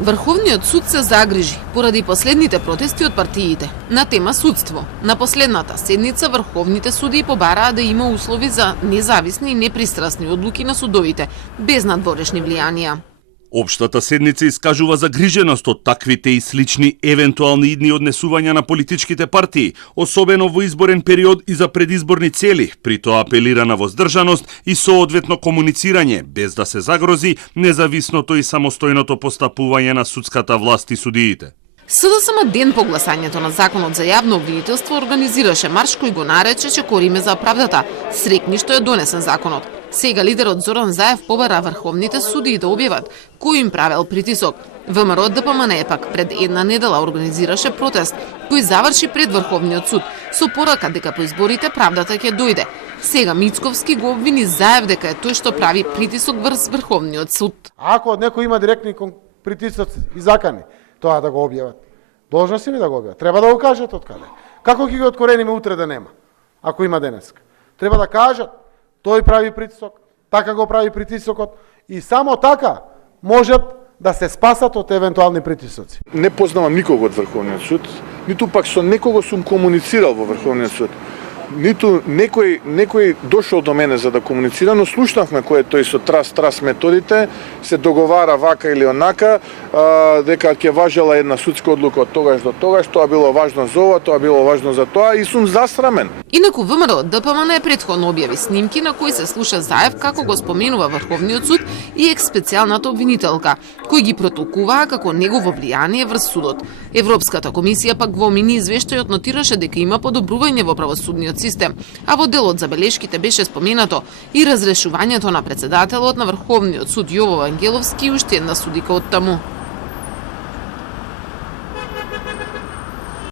Врховниот суд се загрижи поради последните протести од партиите на тема судство. На последната седница врховните судии побараа да има услови за независни и непристрасни одлуки на судовите, без надворешни влијанија. Општата седница искажува загриженост од таквите и слични евентуални идни однесувања на политичките партии, особено во изборен период и за предизборни цели, при тоа апелира на воздржаност и соодветно комуницирање, без да се загрози независното и самостојното постапување на судската власт и судиите. СДСМ ден по гласањето на законот за јавно обвинителство организираше марш кој го нарече че кориме за правдата, срекни што е донесен законот. Сега лидерот Зоран Заев побара врховните судии да објават кој им правел притисок. ВМРО ДПМН пак пред една недела организираше протест кој заврши пред Врховниот суд со порака дека по изборите правдата ќе дојде. Сега Мицковски го обвини Заев дека е тој што прави притисок врз Врховниот суд. Ако од некој има директни притисоци и закани, тоа да го објават. Должни си ми да го објават. Треба да го кажат од каде. Како ќе ги откорениме утре да нема, ако има денеска? Треба да кажат, тој прави притисок, така го прави притисокот и само така можат да се спасат од евентуални притисоци. Не познавам никого од Врховниот суд, ниту пак со некого сум комуницирал во Врховниот суд. Ниту некој дошол до мене за да комуницира, но слушнавме кој е тој со трас методите, се договара вака или онака, дека ќе важела една судска одлука од тогаш до тогаш, тоа било важно за ова, тоа било важно за тоа и сум засрамен. Инаку ВМРО ДПМН претходно објави снимки на кои се слуша Заев како го споменува Врховниот суд и екс-специјалната обвинителка, кои ги протолкуваа како негово влијание врз судот. Европската комисија пак во мини извештајот нотираше дека има подобрување во правосудниот систем, а во делот забелешките беше споменато и разрешувањето на председателот на Врховниот суд Јово Ангеловски и уште една судика од таму.